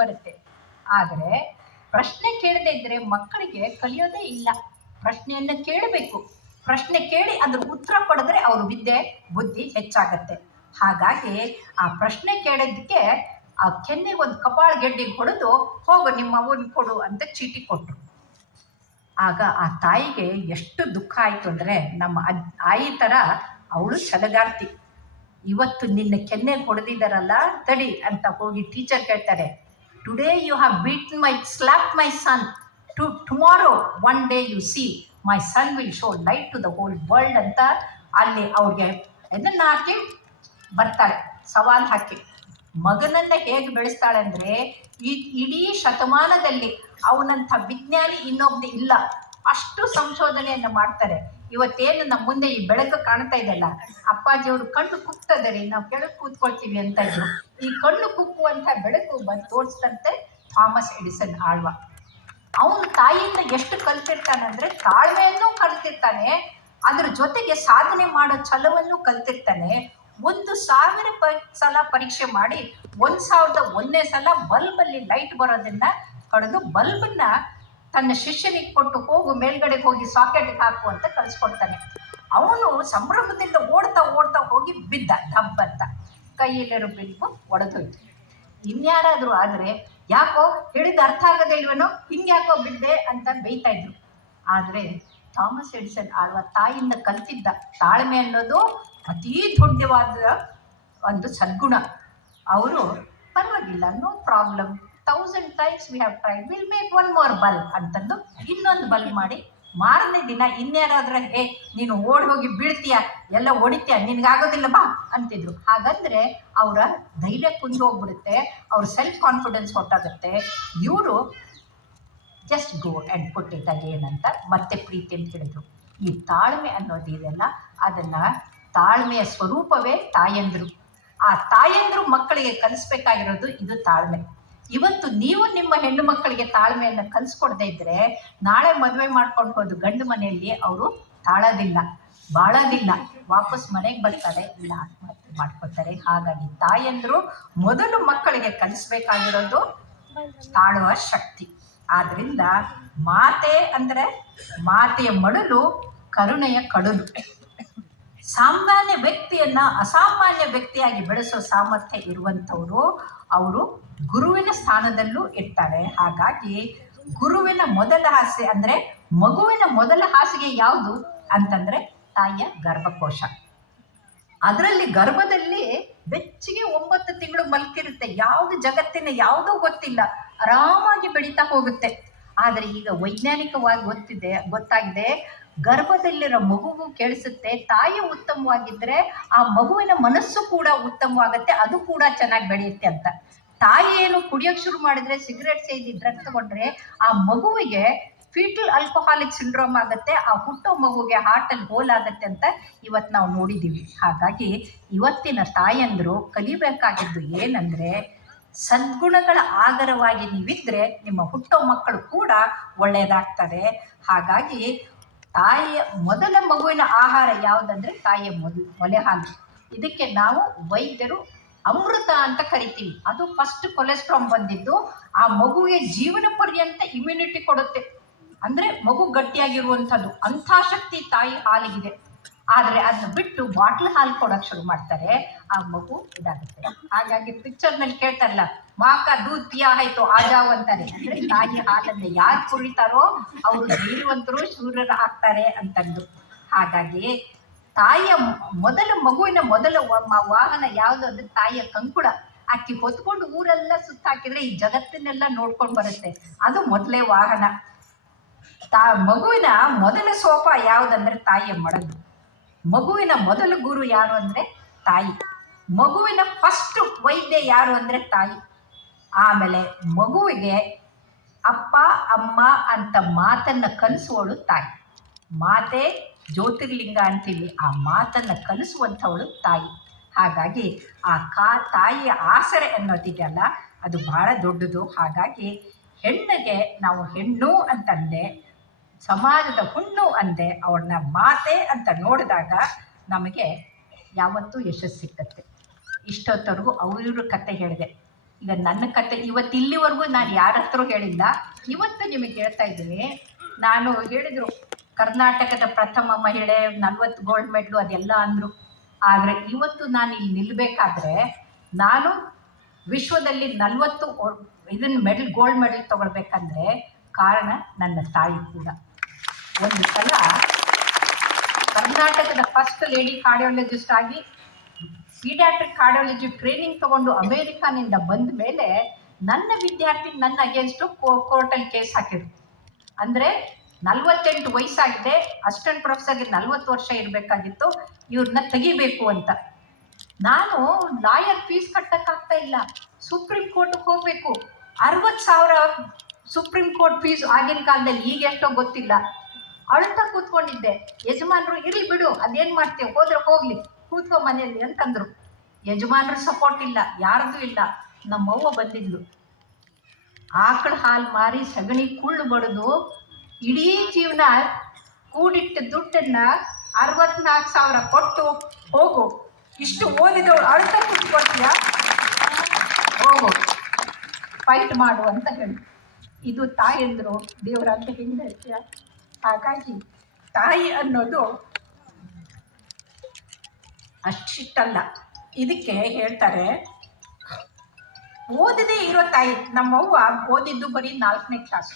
ಬರುತ್ತೆ. ಆದರೆ ಪ್ರಶ್ನೆ ಕೇಳದೇ ಇದ್ದರೆ ಮಕ್ಕಳಿಗೆ ಕಲಿಯೋದೇ ಇಲ್ಲ. ಪ್ರಶ್ನೆಯನ್ನು ಕೇಳಬೇಕು. ಪ್ರಶ್ನೆ ಕೇಳಿ ಅದ್ರ ಉತ್ತರ ಪಡೆದ್ರೆ ಅವ್ರ ವಿದ್ಯೆ, ಬುದ್ಧಿ ಹೆಚ್ಚಾಗತ್ತೆ. ಹಾಗಾಗಿ ಆ ಪ್ರಶ್ನೆ ಕೇಳೋದಕ್ಕೆ ಆ ಕೆನ್ನೆಗೆ ಒಂದು ಕಪಾಳ ಗೆಡ್ಡಿ ಹೊಡೆದು ಹೋಗು, ನಿಮ್ಮ ಅವ್ವನ ಕೊಡು ಅಂತ ಚೀಟಿ ಕೊಟ್ಟರು ಆಗ ಆ ತಾಯಿಗೆ ಎಷ್ಟು ದುಃಖ ಆಯಿತು ಅಂದರೆ ನಮ್ಮ ಅಜ್ ಆಯಿ ಥರ ಅವಳು ಛಲಗಾರ್ತಿ. ಇವತ್ತು ನಿನ್ನ ಕೆನ್ನೆಗೆ ಹೊಡೆದಿದ್ದಾರಲ್ಲ, ತಡಿ ಅಂತ ಹೋಗಿ ಟೀಚರ್ ಕೇಳ್ತಾರೆ. Today you have beat my slap my son to tomorrow one day you see my son will show light to the whole world ಅಂತ ಅಲ್ಲಿ ಅವ್ರಿಗೆ ಇದನ್ನು ಹಾಕಿ ಬರ್ತಾಳೆ ಸವಾಲು ಹಾಕಿ. ಮಗನನ್ನ ಹೇಗೆ ಬೆಳೆಸ್ತಾಳೆ ಅಂದರೆ ಇಡೀ ಶತಮಾನದಲ್ಲಿ ಅವನಂಥ ವಿಜ್ಞಾನಿ ಇನ್ನೊಬ್ಬ ಇಲ್ಲ. ಅಷ್ಟು ಸಂಶೋಧನೆಯನ್ನು ಮಾಡ್ತಾರೆ. ಇವತ್ತೇನು ನಮ್ಮ ಮುಂದೆ ಈ ಬೆಳಕು ಕಾಣ್ತಾ ಇದೆಯಲ್ಲ, ಅಪ್ಪಾಜಿಯವರು ಕಣ್ಣು ಕುಕ್ತದೆ ನಾವು ಕೆಳಗೆ ಕೂತ್ಕೊಳ್ತೀವಿ ಅಂತ ಇದ್ರು. ಈ ಕಣ್ಣು ಕುಕ್ಕುವಂಥ ಬೆಳಕು ಬಂದು ತೋರಿಸಿದಂತೆ ಥಾಮಸ್ ಎಡಿಸನ್ ಆಳ್ವ. ಅವನ ತಾಯಿಯಿಂದ ಎಷ್ಟು ಕಲ್ತಿರ್ತಾನೆ ಅಂದರೆ ತಾಳ್ಮೆಯನ್ನು ಕಲ್ತಿರ್ತಾನೆ, ಅದ್ರ ಜೊತೆಗೆ ಸಾಧನೆ ಮಾಡೋ ಛಲವನ್ನು ಕಲ್ತಿರ್ತಾನೆ. ಒಂದು ಸಾವಿರ ಪ ಸಲ ಪರೀಕ್ಷೆ ಮಾಡಿ ಒಂದು ಸಾವಿರದ ಒಂದನೇ ಸಲ ಬಲ್ಬಲ್ಲಿ ಲೈಟ್ ಬರೋದನ್ನ ಕಡಿದು ಬಲ್ಬನ್ನ ತನ್ನ ಶಿಷ್ಯನಿಗೆ ಕೊಟ್ಟು ಹೋಗು ಮೇಲ್ಗಡೆ ಹೋಗಿ ಸಾಕೆಟ್ಗೆ ಹಾಕು ಅಂತ ಕಳಿಸ್ಕೊಡ್ತಾನೆ. ಅವನು ಸಂಭ್ರಮದಿಂದ ಓಡ್ತಾ ಓಡ್ತಾ ಹೋಗಿ ಬಿದ್ದ, ದಬ್ಬಂತ. ಕೈಯಲ್ಲಿರೋ ಬಿಲ್ಪು ಒಡೆದೋಯ್ತು. ಇನ್ಯಾರಾದರೂ ಆದರೆ ಯಾಕೋ ಹೇಳಿದ ಅರ್ಥ ಆಗದೆ ಇಲ್ವನೋ, ಹಿಂಗ್ಯಾಕೋ ಬಿದ್ದೆ ಅಂತ ಬೈತಾ ಇದ್ರು. ಆದರೆ ಥಾಮಸ್ ಎಡಿಸನ್ ಆಳ್ವ ತಾಯಿಯಿಂದ ಕಲ್ತಿದ್ದ ತಾಳ್ಮೆ ಅನ್ನೋದು ಅತೀ ದೊಡ್ಡವಾದ ಒಂದು ಸದ್ಗುಣ. ಅವರು ಪರವಾಗಿಲ್ಲ, no problem. Thousand times we have try will make one more bulb ಅಂತಂದು ಇನ್ನೊಂದು ಬಲ್ಬ್ ಮಾಡಿ ಮಾರನೇ ದಿನ ಇನ್ಯಾರಾದ್ರೆ ಹೇ ನೀನು ಓಡಿ ಹೋಗಿ ಬೀಳ್ತೀಯ? ಎಲ್ಲ ಹೊಡಿತೀಯ? ನಿನಗಾಗೋದಿಲ್ಲ ಬಾ ಅಂತಿದ್ರು. ಹಾಗಂದ್ರೆ ಅವರ ಧೈರ್ಯ ಕುಂದು ಹೋಗ್ಬಿಡುತ್ತೆ, ಅವ್ರ ಸೆಲ್ಫ್ ಕಾನ್ಫಿಡೆನ್ಸ್ ಹೊಟ್ಟಾಗುತ್ತೆ ಇವರು just go and put it again ಅಂತ ಮತ್ತೆ ಅಂತ ಹೇಳಿದ್ರು ಈ ತಾಳ್ಮೆ ಅನ್ನೋದು ಇದೆಲ್ಲ ಅದನ್ನು ತಾಳ್ಮೆಯ ಸ್ವರೂಪವೇ ತಾಯಂದ್ರು. ಆ ತಾಯಂದ್ರು ಮಕ್ಕಳಿಗೆ ಕಲಿಸ್ಬೇಕಾಗಿರೋದು ಇದು ತಾಳ್ಮೆ. ಇವತ್ತು ನೀವು ನಿಮ್ಮ ಹೆಣ್ಣು ಮಕ್ಕಳಿಗೆ ತಾಳ್ಮೆಯನ್ನು ಕಲಿಸ್ಕೊಡದೇ ಇದ್ದರೆ ನಾಳೆ ಮದುವೆ ಮಾಡ್ಕೊಂಡು ಹೋದ ಗಂಡು ಮನೆಯಲ್ಲಿ ಅವರು ತಾಳೋದಿಲ್ಲ, ಬಾಳೋದಿಲ್ಲ, ವಾಪಸ್ ಮನೆಗೆ ಬರ್ತಾರೆ, ಇಲ್ಲ ಆತ್ಮಹತ್ಯೆ ಮಾಡ್ಕೊತಾರೆ ಹಾಗಾಗಿ ತಾಯಂದ್ರು ಮೊದಲು ಮಕ್ಕಳಿಗೆ ಕಲಿಸ್ಬೇಕಾಗಿರೋದು ತಾಳುವ ಶಕ್ತಿ. ಆದ್ರಿಂದ ಮಾತೆ ಅಂದ್ರೆ ಮಾತೆಯ ಮಡಲು ಕರುಣೆಯ ಕಡಲು. ಸಾಮಾನ್ಯ ವ್ಯಕ್ತಿಯನ್ನ ಅಸಾಮಾನ್ಯ ವ್ಯಕ್ತಿಯಾಗಿ ಬೆಳೆಸೋ ಸಾಮರ್ಥ್ಯ ಇರುವಂಥವರು ಅವರು ಗುರುವಿನ ಸ್ಥಾನದಲ್ಲೂ ಇರ್ತಾರೆ. ಹಾಗಾಗಿ ಗುರುವಿನ ಮೊದಲ ಹಾಸ್ಯ ಅಂದ್ರೆ ಮಗುವಿನ ಮೊದಲ ಹಾಸಿಗೆ ಯಾವುದು ಅಂತಂದ್ರೆ ತಾಯಿಯ ಗರ್ಭಕೋಶ. ಅದರಲ್ಲಿ ಗರ್ಭದಲ್ಲಿ ಬೆಚ್ಚಿಗೆ ಒಂಬತ್ತು ತಿಂಗಳು ಮಲ್ಕಿರುತ್ತೆ. ಯಾವುದು ಜಗತ್ತಿನ ಯಾವುದೂ ಗೊತ್ತಿಲ್ಲ. ಆರಾಮಾಗಿ ಬೆಳೀತಾ ಹೋಗುತ್ತೆ. ಆದರೆ ಈಗ ವೈಜ್ಞಾನಿಕವಾಗಿ ಗೊತ್ತಿದೆ, ಗೊತ್ತಾಗಿದೆ. ಗರ್ಭದಲ್ಲಿರೋ ಮಗುವು ಕೇಳಿಸುತ್ತೆ, ತಾಯಿ ಉತ್ತಮವಾಗಿದ್ರೆ ಆ ಮಗುವಿನ ಮನಸ್ಸು ಕೂಡ ಉತ್ತಮವಾಗುತ್ತೆ, ಅದು ಕೂಡ ಚೆನ್ನಾಗಿ ಬೆಳೆಯುತ್ತೆ ಅಂತ. ತಾಯಿ ಏನು ಕುಡಿಯೋಕೆ ಶುರು ಮಾಡಿದ್ರೆ, ಸಿಗರೆಟ್ ಸೇದಿ ಡ್ರಗ್ ತಗೊಂಡ್ರೆ, ಆ ಮಗುವಿಗೆ ಫೀಟಲ್ ಆಲ್ಕೋಹಾಲಿಕ್ ಸಿಂಡ್ರೋಮ್ ಆಗುತ್ತೆ, ಆ ಹುಟ್ಟೋ ಮಗುಗೆ ಹಾರ್ಟಲ್ಲಿ ಹೋಲ್ ಆಗುತ್ತೆ ಅಂತ ಇವತ್ತು ನಾವು ನೋಡಿದ್ದೀವಿ ಹಾಗಾಗಿ ಇವತ್ತಿನ ತಾಯಂದರು ಕಲಿಬೇಕಾಗಿದ್ದು ಏನಂದರೆ, ಸದ್ಗುಣಗಳ ಆಗರವಾಗಿ ನೀವಿದ್ರೆ ನಿಮ್ಮ ಹುಟ್ಟೋ ಮಕ್ಕಳು ಕೂಡ ಒಳ್ಳೆಯದಾಗ್ತಾರೆ ಹಾಗಾಗಿ ತಾಯಿಯ ಮೊದಲ ಮಗುವಿನ ಆಹಾರ ಯಾವುದಂದ್ರೆ ತಾಯಿಯ ಮೊದಲು ಒಲೆ ಹಾಲು ಇದಕ್ಕೆ ನಾವು ವೈದ್ಯರು ಅಮೃತ ಅಂತ ಕರಿತೀವಿ. ಅದು ಫಸ್ಟ್ ಕೊಲೆಸ್ಟ್ರಾಮ್ ಬಂದಿದ್ದು ಆ ಮಗುವಿಗೆ ಜೀವನ ಪರ್ಯಂತ ಇಮ್ಯುನಿಟಿ ಕೊಡುತ್ತೆ. ಅಂದ್ರೆ ಮಗು ಗಟ್ಟಿಯಾಗಿರುವಂಥದ್ದು. ಅಂಥ ಶಕ್ತಿ ತಾಯಿ ಹಾಲಿಗಿದೆ. ಆದರೆ ಅದನ್ನ ಬಿಟ್ಟು ಬಾಟ್ಲ್ ಹಾಲು ಕೊಡೋಕೆ ಶುರು ಮಾಡ್ತಾರೆ, ಆ ಮಗು ಇದಾಗುತ್ತೆ. ಹಾಗಾಗಿ ಪಿಕ್ಚರ್ನಲ್ಲಿ ಕೇಳ್ತಾರಲ್ಲ, ಮಾಕ ದೂದ್ ಪಿಯಾ ಆಯ್ತು ಆಜಾವ್ ಅಂತಾರೆ. ಅಂದ್ರೆ ತಾಯಿ ಹಾಲನ್ನು ಯಾರು ಕುರಿತಾರೋ ಅವರು ಧೈರ್ಯವಂತರು ಶೂರರ ಆಗ್ತಾರೆ ಅಂತಂದು. ಹಾಗಾಗಿ ತಾಯಿಯ ಮೊದಲ ಮಗುವಿನ ಮೊದಲ ವಾಹನ ಯಾವುದು ಅಂದ್ರೆ ತಾಯಿಯ ಕಂಕುಳ ಅಕ್ಕಿ ಹೊತ್ಕೊಂಡು ಊರೆಲ್ಲ ಸುತ್ತಾಕಿದ್ರೆ ಈ ಜಗತ್ತನ್ನೆಲ್ಲ ನೋಡ್ಕೊಂಡು ಬರುತ್ತೆ. ಅದು ಮೊದಲೇ ವಾಹನ. ತಾ, ಮಗುವಿನ ಮೊದಲ ಸೋಫಾ ಯಾವುದಂದ್ರೆ ತಾಯಿಯ ಮಡಲು ಮಗುವಿನ ಮೊದಲ ಗುರು ಯಾರು ಅಂದರೆ ತಾಯಿ. ಮಗುವಿನ ಫಸ್ಟ್ ವೈದ್ಯ ಯಾರು ಅಂದರೆ ತಾಯಿ. ಆಮೇಲೆ ಮಗುವಿಗೆ ಅಪ್ಪ, ಅಮ್ಮ ಅಂತ ಮಾತನ್ನು ಕಲಿಸುವವಳು ತಾಯಿ. ಮಾತೆ ಜ್ಯೋತಿರ್ಲಿಂಗ ಅಂತೀವಿ, ಆ ಮಾತನ್ನು ಕಲಿಸುವಂಥವಳು ತಾಯಿ. ಹಾಗಾಗಿ ಆ ಕಾ, ತಾಯಿಯ ಆಸರೆ ಅನ್ನೋದಿದೆಯಲ್ಲ ಅದು ಬಹಳ ದೊಡ್ಡದು. ಹಾಗಾಗಿ ಹೆಣ್ಣಿಗೆ ನಾವು ಹೆಣ್ಣು ಅಂತಂದೆ ಸಮಾಜದ ಹುಣ್ಣು ಅಂದೆ ಅವ್ರನ್ನ ಮಾತೆ ಅಂತ ನೋಡಿದಾಗ ನಮಗೆ ಯಾವತ್ತೂ ಯಶಸ್ಸು ಸಿಕ್ಕತ್ತೆ. ಇಷ್ಟೊತ್ತವರೆಗೂ ಅವ್ರಿವ್ರ ಕತೆ ಹೇಳಿದೆ. ಈಗ ನನ್ನ ಕತೆ ಇವತ್ತು ಇಲ್ಲಿವರೆಗೂ ನಾನು ಯಾರ ಹತ್ರ ಹೇಳಿಲ್ಲ. ಇವತ್ತು ನಿಮಗೆ ಹೇಳ್ತಾ ಇದ್ದೀನಿ. ನಾನು ಹೇಳಿದರು, ಕರ್ನಾಟಕದ ಪ್ರಥಮ ಮಹಿಳೆ, ನಲ್ವತ್ತು ಗೋಲ್ಡ್ ಮೆಡ್ಲು ಅದೆಲ್ಲ ಅಂದರು. ಆದರೆ ಇವತ್ತು ನಾನು ಇಲ್ಲಿ ನಿಲ್ಲಬೇಕಾದ್ರೆ ನಾನು ವಿಶ್ವದಲ್ಲಿ ನಲ್ವತ್ತು ಇದನ್ನು ಮೆಡಲ್ ಗೋಲ್ಡ್ ಮೆಡಲ್ ತಗೊಳ್ಬೇಕಂದ್ರೆ ಕಾರಣ ನನ್ನ ತಾಯಿ ಕೂಡ. ಒಂದು ಸಲ ಕರ್ನಾಟಕದ ಫಸ್ಟ್ ಲೇಡಿ ಕಾರ್ಡಿಯಾಲಜಿಸ್ಟ್ ಆಗಿ ಪೀಡಿಯಾಟ್ರಿಕ್ ಕಾರ್ಡಿಯಾಲಜಿ ಟ್ರೈನಿಂಗ್ ತಗೊಂಡು ಅಮೇರಿಕಾನಿಂದ ಬಂದ ಮೇಲೆ ನನ್ನ ವಿದ್ಯಾರ್ಥಿ ನನ್ನ ಅಗೇನ್ಸ್ಟು ಕೋರ್ಟಲ್ಲಿ ಕೇಸ್ ಹಾಕಿದ್ರು. ಅಂದರೆ ನಲ್ವತ್ತೆಂಟು ವಯಸ್ಸಾಗಿದೆ, ಅಸಿಸ್ಟೆಂಟ್ ಪ್ರೊಫೆಸರ್ಗೆ ನಲ್ವತ್ತು ವರ್ಷ ಇರಬೇಕಾಗಿತ್ತು ಇವ್ರನ್ನ ತೆಗಿಬೇಕು ಅಂತ. ನಾನು ಲಾಯರ್ ಫೀಸ್ ಕಟ್ಟಕ್ಕಾಗ್ತಾ ಇಲ್ಲ. ಸುಪ್ರೀಂ ಕೋರ್ಟ್ಗೆ ಹೋಗಬೇಕು. ಅರವತ್ತು ಸಾವಿರ ಸುಪ್ರೀಂ ಕೋರ್ಟ್ ಫೀಸ್ ಆಗಿನ ಕಾಲದಲ್ಲಿ ಈಗ ಎಷ್ಟೋ ಗೊತ್ತಿಲ್ಲ. ಕೂತ್ಕೊಂಡಿದ್ದೆ. ಯಜಮಾನರು ಇರ್ಲಿ ಬಿಡು, ಅದೇನು ಮಾಡ್ತೇವೆ? ಹೋದ್ರೆ ಹೋಗ್ಲಿ. ಕೂತ್ಕೊ ಮನೆಯಲ್ಲಿ ಅಂತಂದ್ರು. ಯಜಮಾನ್ರ ಸಪೋರ್ಟ್ ಇಲ್ಲ, ಯಾರ್ದು ಇಲ್ಲ. ನಮ್ಮವ್ವ ಬಂದಿದ್ಲು. ಆಕಳ ಹಾಲು ಮಾರಿ ಸಗಣಿ ಕುಳ್ಳು ಬಡಿದು, ಇಡೀ ಜೀವನ ಕೂಡಿಟ್ಟ ದುಡ್ಡನ್ನ ಅರವತ್ನಾಲ್ಕು ಸಾವಿರ ಕೊಟ್ಟು ಹೋಗು. ಇಷ್ಟು ಓದಿದವಳು ಅಳ್ತಾ ಕೂತ್ಕೊಳ್ತೀಯ? ಹೋಗು. ಫೈಟ್ ಮಾಡು ಅಂತ ಹೇಳಿ. ಇದು ತಾಯಂದ್ರು ದೇವರ ಅಂತ ಹೇಳ್ತೀಯ? ಹಾಗಾಗಿ ತಾಯಿ ಅನ್ನೋದು ಅಷ್ಟಿಷ್ಟಲ್ಲ. ಇದಕ್ಕೆ ಹೇಳ್ತಾರೆ ಓದದೇ ಇರೋ ತಾಯಿ. ನಮ್ಮವ್ವ ಓದಿದ್ದು ಬರೀ ನಾಲ್ಕನೇ ಕ್ಲಾಸ್